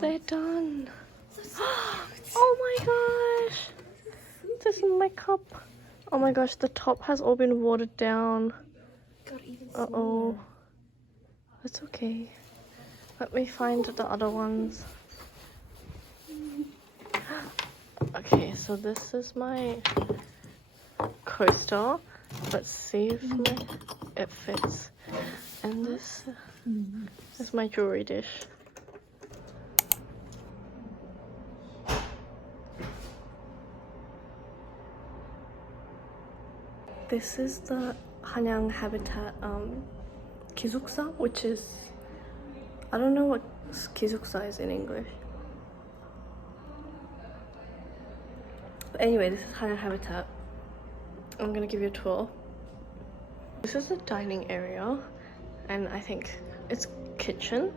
They're done. Oh my gosh. This is my cup. Oh my gosh, the top has all been watered down. Uh-oh. That's okay. Let me find the other ones. Okay, so this is my coaster. Let's see if it fits. And this is my jewelry dish. This is the hanyang habitat 기숙사, which is, I don't know what 기숙사 is in English. But anyway, this is hanyang habitat. I'm gonna give you a tour. This is the dining area, and I think it's kitchen.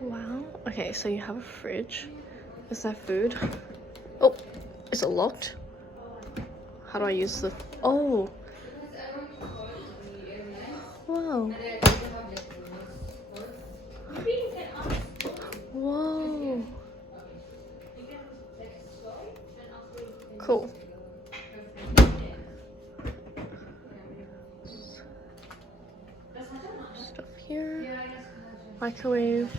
Wow. Okay, so you have a fridge. Is there food? Oh, is it locked? How do I use the? Oh. Wow. Whoa. Cool. Stuff here. Microwave.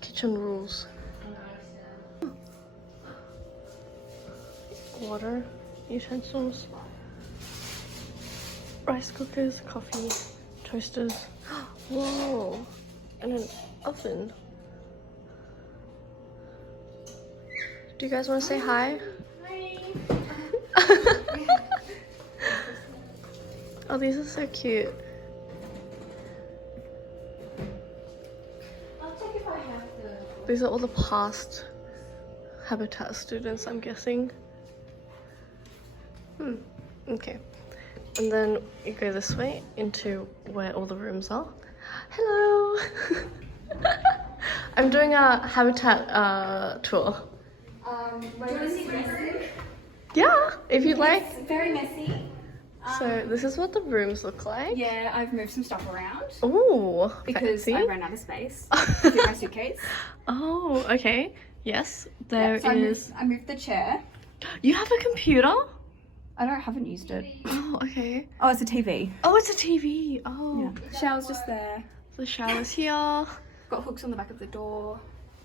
Kitchen rules. Water. Utensils. Rice cookers. Coffee. Toasters. Whoa. And an oven. Do you guys want to say hi? Oh, these are so cute. I'll check if I have the... These are all the past Habitat students, I'm guessing. Okay. And then you go this way into where all the rooms are. Hello! I'm doing a Habitat tour. Do you want to see messy? Yeah, if you'd like. It's very messy. So this is what the rooms look like. Yeah, I've moved some stuff around. Ooh, because fancy. I ran out of space with my suitcase. Oh, okay. Yes, there So is. I moved the chair. You have a computer? Haven't used it. Oh, okay. Oh, it's a TV. Oh, it's a TV. Oh. Yeah. Shower's just there. The shower's here. Got hooks on the back of the door.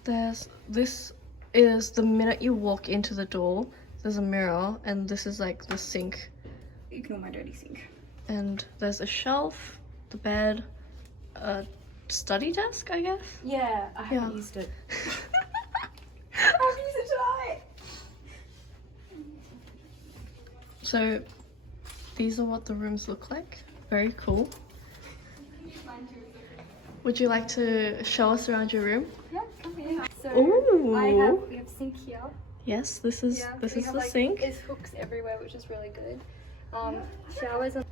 This is the minute you walk into the door, there's a mirror, and this is like the sink. Ignore my dirty sink. And there's a shelf, the bed, a study desk, I guess. Yeah, I haven't Yeah. used it. I haven't used it tonight. So these are what the rooms look like. Very cool. Would you like to show us around your room? Yeah, okay. So Ooh. we have sink here. Yes, this is We the have, like, sink. There's hooks everywhere, which is really good. Showers on.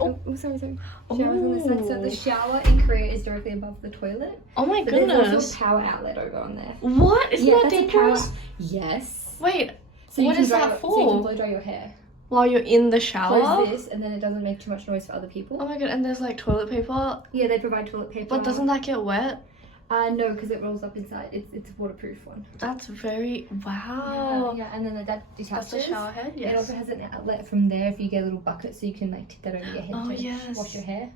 Oh. Sorry. Showers on this side. So the shower in Korea is directly above the toilet. Oh my But there's also goodness. a power outlet over on there. What? Isn't that that's a dangerous? power- Yes. Wait, So you what can is that So you can for? blow dry your hair. While you're in the shower? Close this, and then it doesn't make too much noise for other people. Oh my god, and there's like toilet paper. Yeah, they provide toilet paper. But doesn't that get wet? No, because it rolls up inside. It's a waterproof one. That's very wow. Yeah, and then that detaches. That's the shower head. It Yes. also has an outlet from there if you get a little bucket, so you can like tip that over your head Oh, to yes. wash your hair.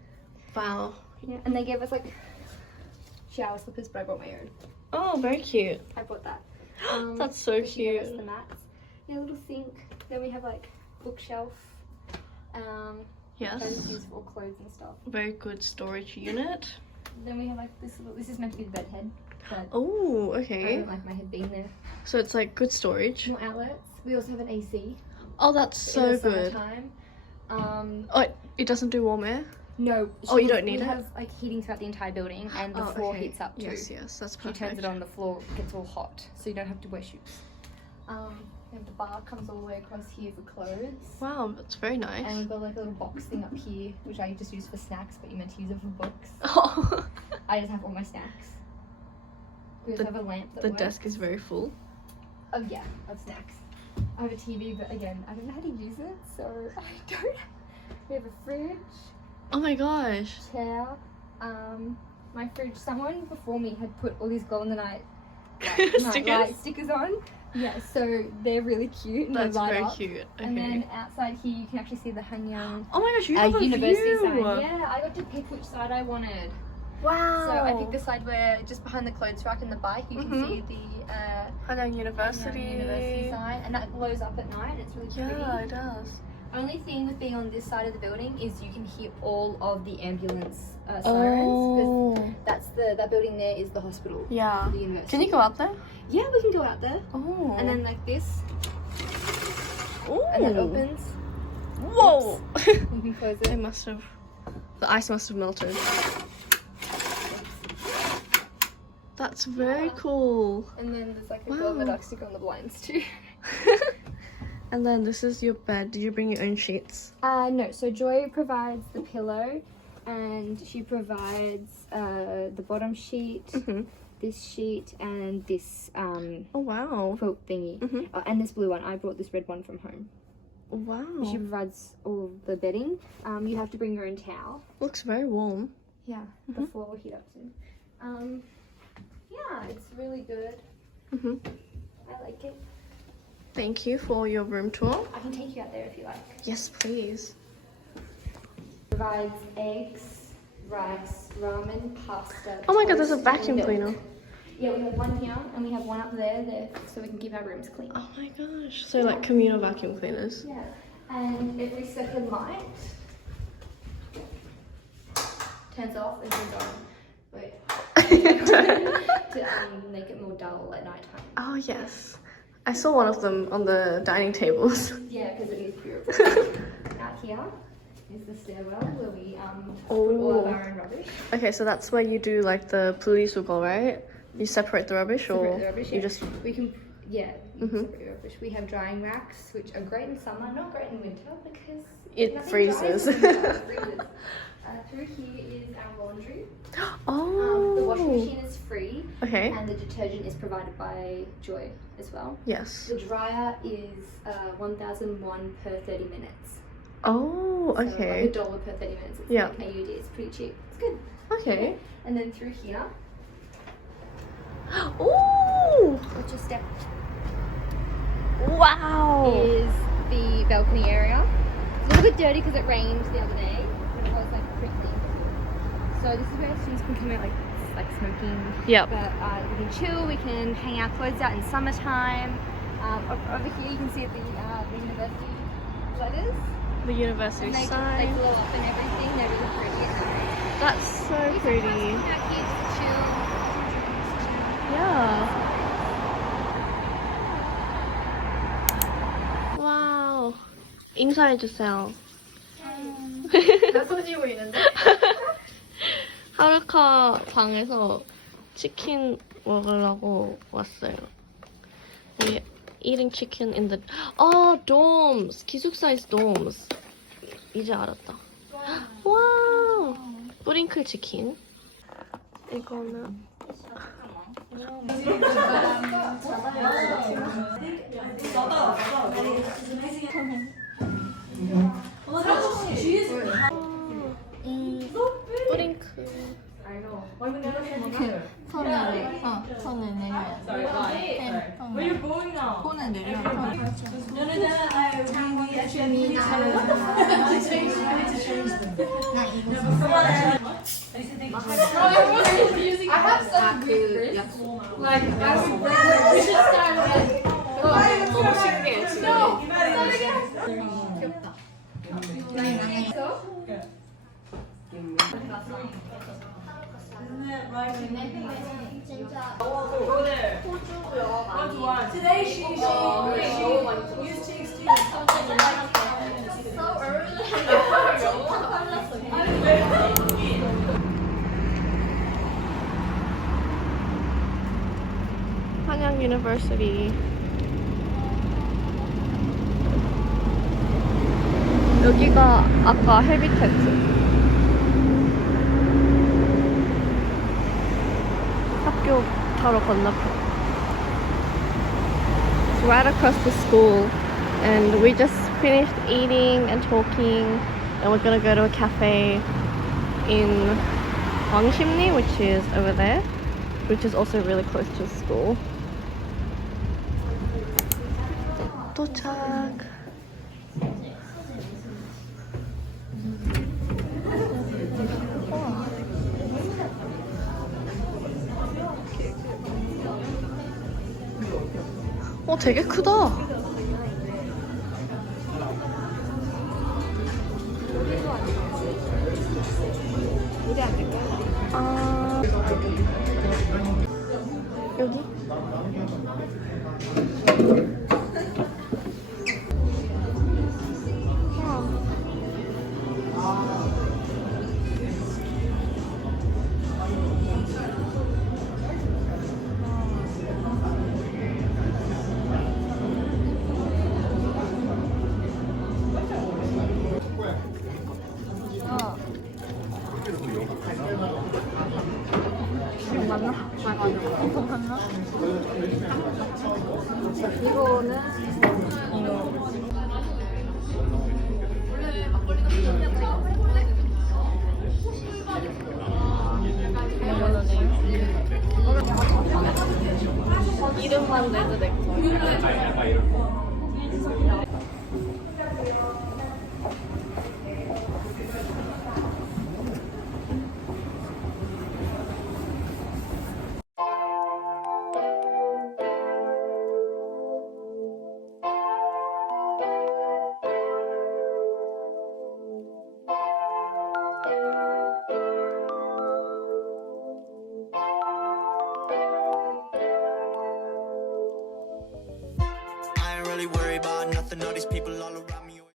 Wow. Yeah, and they gave us like shower slippers, but I brought my own. Oh, very cute. I bought that. That's so but she gave us cute. the mats. Yeah, little sink. Then we have like bookshelf. Yes. Those used for clothes and stuff. Very good storage unit. Then we have like this little. This is meant to be the bed head, but Oh, I okay. don't like my head being there. So it's like good storage. More outlets. We also have an AC. Oh, that's so in the good. summertime. Oh, it doesn't do warm air? No. Oh, you don't need we it? have like heating throughout the entire building, and the Oh, floor okay. heats up too. Yes, that's She perfect. turns it on, the floor gets all hot, so you don't have to wear shoes. And the bar comes all the way across here for clothes. Wow, that's very nice. And we've got like a little box thing up here, which I just use for snacks, but you meant to use it for books. Oh, I just have all my snacks. We also have a lamp that the works. desk is very full. Oh yeah, of snacks. I have a TV, but again, I don't know how to use it, so I don't. We have a fridge, Oh my gosh. chair, my fridge. Someone before me had put all these glow in the night stickers on. Yeah, so they're really cute and That's they light very up. cute. Okay. And then outside here you can actually see the hanyang. Oh my gosh, you have a university view. sign. Yeah, I got to pick which side I wanted. Wow. So I picked the side where just behind the clothes rack and the bike you can see the Hanyang University. University sign, and that glows up at night. It's really pretty. Yeah, it does. Only thing with being on this side of the building is you can hear all of the ambulance sirens, because that building there is the hospital. Yeah. The university. Can you go out there? Yeah, we can go out there. Oh. And then like this, Ooh. and it opens. Whoa! You can close it. It must have. The ice must have melted. That's very cool. And then there's like a velvet duck sticker on the blinds too. And then this is your bed. Did you bring your own sheets? No, so Joy provides the pillow and she provides the bottom sheet, this sheet, and this Oh wow. quilt thingy. And this blue one. I brought this red one from home. Wow. She provides all the bedding. You have to bring your own towel. Looks very warm. Yeah, the floor will heat up soon. Yeah, it's really good. I like it. Thank you for your room tour. I can take you out there if you like. Yes, please. Provides eggs, rice, ramen, pasta. Oh my god, there's a toast, vacuum and milk. cleaner. Yeah, we have one here and we have one up there, so we can keep our rooms clean. Oh my gosh. So like communal vacuum cleaners. Yeah, and every second light turns off and turns on. Wait. To make it more dull at night time. Oh yes. I saw one of them on the dining tables. Yeah, because it is beautiful. Out here is the stairwell where we put all of our own rubbish. Okay, so that's where you do like the 분리수거, right? You separate the rubbish, or Separate the rubbish, you yeah. just We can, yeah, you can separate your rubbish. We have drying racks, which are great in summer, not great in winter because it nothing freezes. dries in winter, it freezes. Through here is our laundry. Oh. The washing machine is free. Okay. And the detergent is provided by Joy as well. Yes. The dryer is 1,001 per 30 minutes. Oh, So okay. like $1 per 30 minutes. It's Yeah. like AUD. It's pretty cheap. It's good. Okay. And then through here, Ooh! which is step Wow! is the balcony area. It's a little bit dirty because it rained the other day, but it was like pretty clean. So this is where students can come out like smoking. Yep. But we can chill. We can hang our clothes out in summertime. Over here you can see the university letters. The university And they sign. glow up and everything. They're really pretty at night. That's so pretty. Come out here to chill. Yeah. 와우. 인사해주세요. 나 손지고 있는데? 하루카 방에서 치킨 먹으려고 왔어요. We eating chicken in the dorms. 기숙사's dorms. 이제 알았다. 와우. 뿌링클 치킨. 이거는 뿌링클. 손을 내려야 돼. 손을 내려야 I have some weird like I would we should start again. 너무 신기해 지금. No, start again. 귀엽다. So? Today she used cheeks too. So early. 한양 유니버시티. 여기가 아까 헬비텐트. 학교 바로 건너편. It's right across the school, and we just finished eating and talking, and we're gonna go to a cafe in Gwangsimni, which is over there, which is also really close to school. 도착. 되게 크다. 아, 여기? 맞나? 맞아. 맞나? 이거는 이름만 내도 될 거야. I ain't really worried about nothing, all these people all around.